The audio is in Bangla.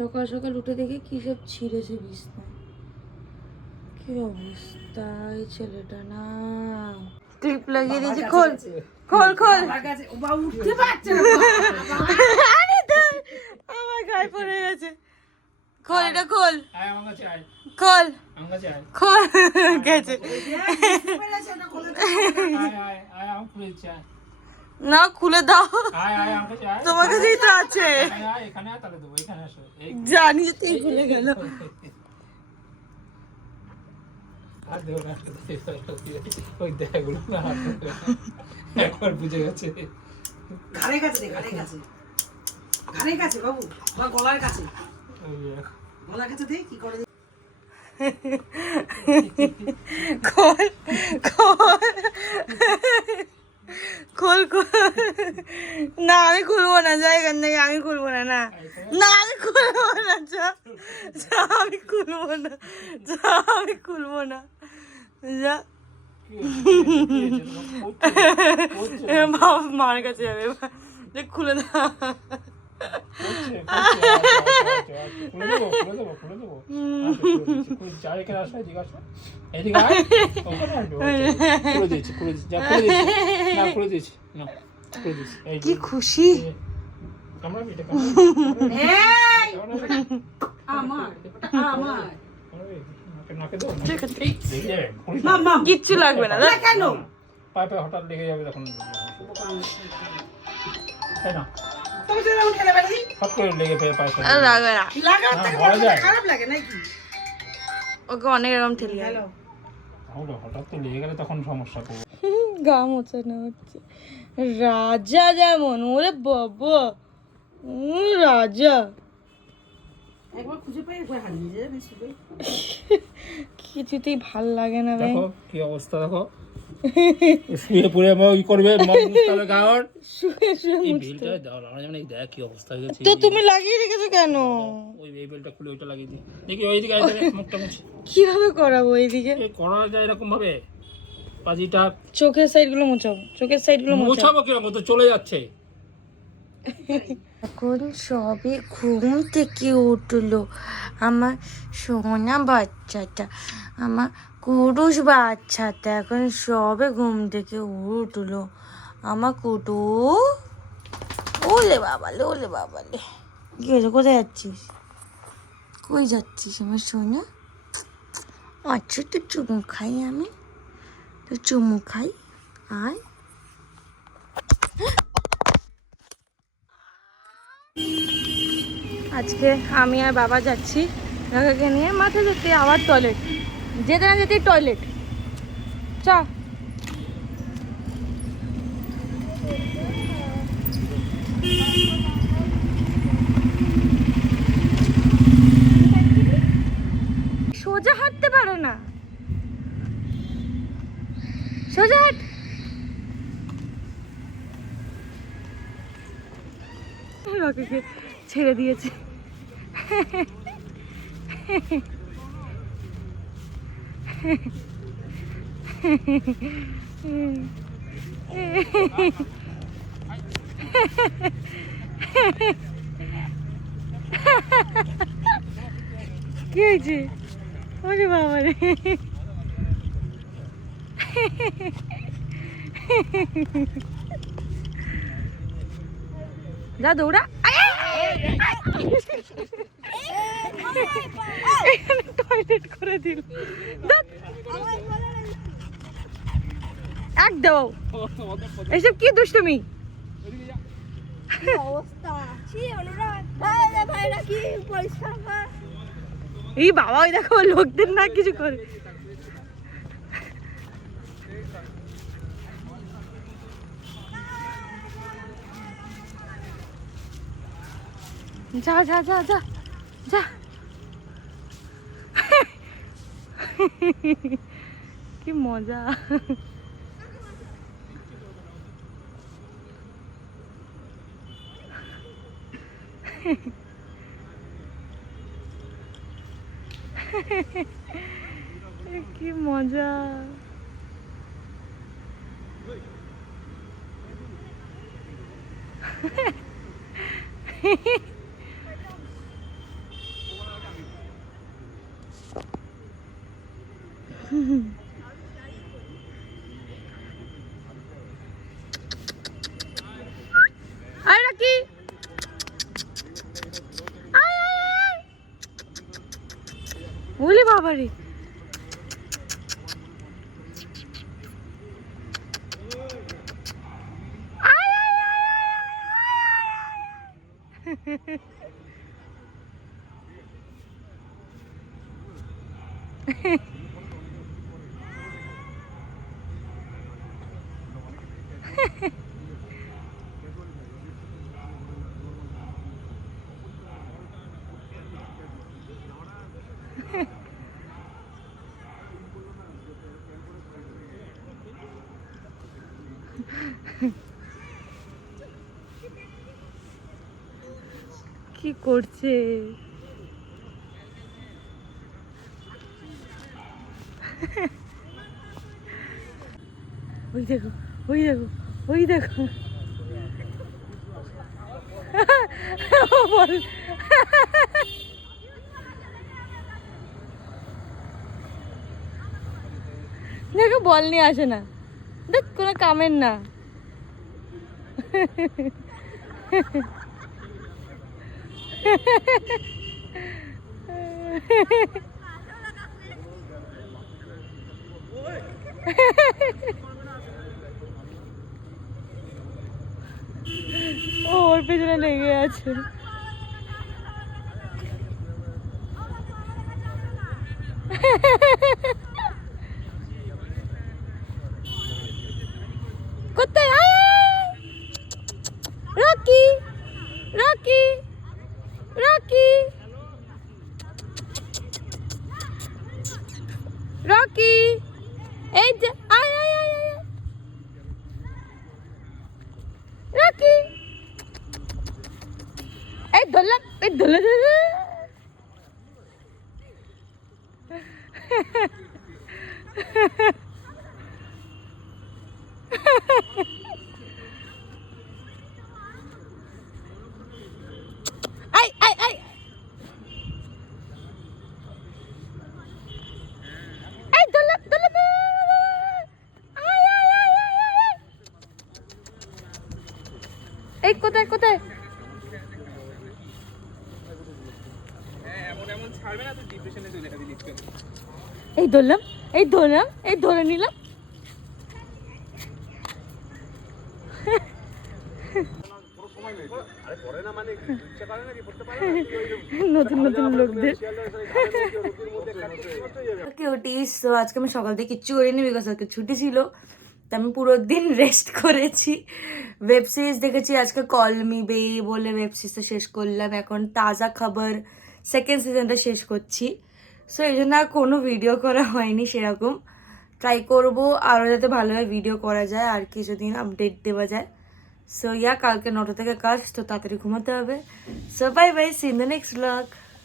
সকাল সকাল উঠে দেখে কি সব ছিঁড়েছে বিছনায়। কি অবস্থা এই ছেলেটা না। ক্লিপ লাগিয়ে দিয়েছি। খোল খোল খোল। উঠতে পারছে না। আরে ধুর, আমার গায়ে পড়ে গেছে। খোল এটা খোল। খোল খোল গেছে না, খুলে দাও। তোমার কাছেই তো আছে। জানি তুই খুলে গেল। বুঝে গেছে ঘাড়ের কাছে ঘাড়ের কাছে বাবু, আমার গলার কাছে দে কি করে। খোল খোল খোল খোল। না আমি খুলবো না, যাই এখান থেকে। আমি খুলবো না। না না আমি খুলবো না। যা আমি খুলবো না। আমি খুলবো না। যা বাবা মার কাছে যাবে। খুলে দাও। কি খুশি কিচ্ছু লাগবে না। কেন পাইপে হঠাৎ লেগে যাবে তখন, তাই না? ওকে অনেক রকম ঠেলে হঠাৎ তো লেগে গেলে তখন সমস্যা করবো। গা মোছানো হচ্ছে। রাজা যেমন, ওরে বাবা রাজা। একবার খুঁজে পাই একবার হারিয়ে যাবে। কিছুতেই ভাল লাগে না। দেখো কি অবস্থা, দেখো শুয়ে পড়ে ই করবে গাওয়ার শুয়ে শুয়ে এই বেলটা দাও না, মানে দেখ কি অবস্থা হয়ে গেছে। তো তুমি লাগিয়ে রেখেছো কেন? ওই এই বেলটা খুলে ওইটা লাগিয়ে দিই। দেখি ওইদিকে আইতে মুখটা মুছি কিভাবে করাবো এইদিকে? এই করা যায় এরকম ভাবে পাজিটা। চোখের সাইড গুলো মোছাবো। চোখের সাইড গুলো মোছাবো কিরকম, তো চলে যাচ্ছে। এখন সবে ঘুম থেকে উঠলো আমার সোনা বাচ্চাটা, আমার কুটুস বাচ্চাটা এখন সবে ঘুম থেকে উঠলো। আমার কুটু। ওলে বাবালে ওলে বাবালে। কি হয়েছে? কোথায় যাচ্ছিস? কই যাচ্ছিস আমার সোনা? আচ্ছা তো চুমু খাই আমি, তো চুমু খাই। আয় আজকে আমি আর বাবা যাচ্ছি কাকাকে নিয়ে মাঠে যেতে। আবার টয়লেট যেতে না যেতে টয়লেট। চা সোজা হাঁটতে পারে না। সোজা হাঁট। কাকাকে ছেড়ে দিয়েছে। কি হয়েছে? ওরে বাবা রে। যা দৌড়া। টয়লেট করে দিল। একদম এসব কি দুষ্টুমি। এই বাবা ওই দেখো লোকদের না কিছু করে। যা যা যা যা যা। কি মজা। কি মজা। আয় রাকি, আয় আয় আয়, বলি বাবারে। কি করছে? ওই দেখো, ওই দেখো, ওই দেখো। বল। দেখো বল নিয়ে আসে না, দেখ কোনো কামের না। ও ওর পেছনে লেগে আছে। কোথায়? রকি, রকি, রকি, রকি, এই যে আয় আয় আয় আয়, রকি, এই ধরলাম, এই ধরলে আয় আয় আয়, এই ধরলাম ধরলাম, আয় আয় আয় আয় আয়, এই কোথায় কোথায়? এই ধরলাম, এই ধরলাম, এই ধরে নিলাম। নতুন নতুন লোকদের কিউটিস। তো আজকে আমি সকাল থেকে কিচ্ছু করিনি, বিকজ আজকে ছুটি ছিল। তো আমি পুরো দিন রেস্ট করেছি, ওয়েব সিরিজ দেখেছি। আজকে কল মি বে বলে ওয়েব সিরিজটা শেষ করলাম। এখন তাজা খবর সেকেন্ড সিজনটা শেষ করছি। সো এই জন্য আর কোনো ভিডিও করা হয়নি সেরকম। ট্রাই করবো আরও যাতে ভালোভাবে ভিডিও করা যায়, আর কিছুদিন আপডেট দেওয়া যায়। সো কালকে 9টা থেকে কাজ, তো তাড়াতাড়ি ঘুমাতে হবে। So bye bye, see in the next blog.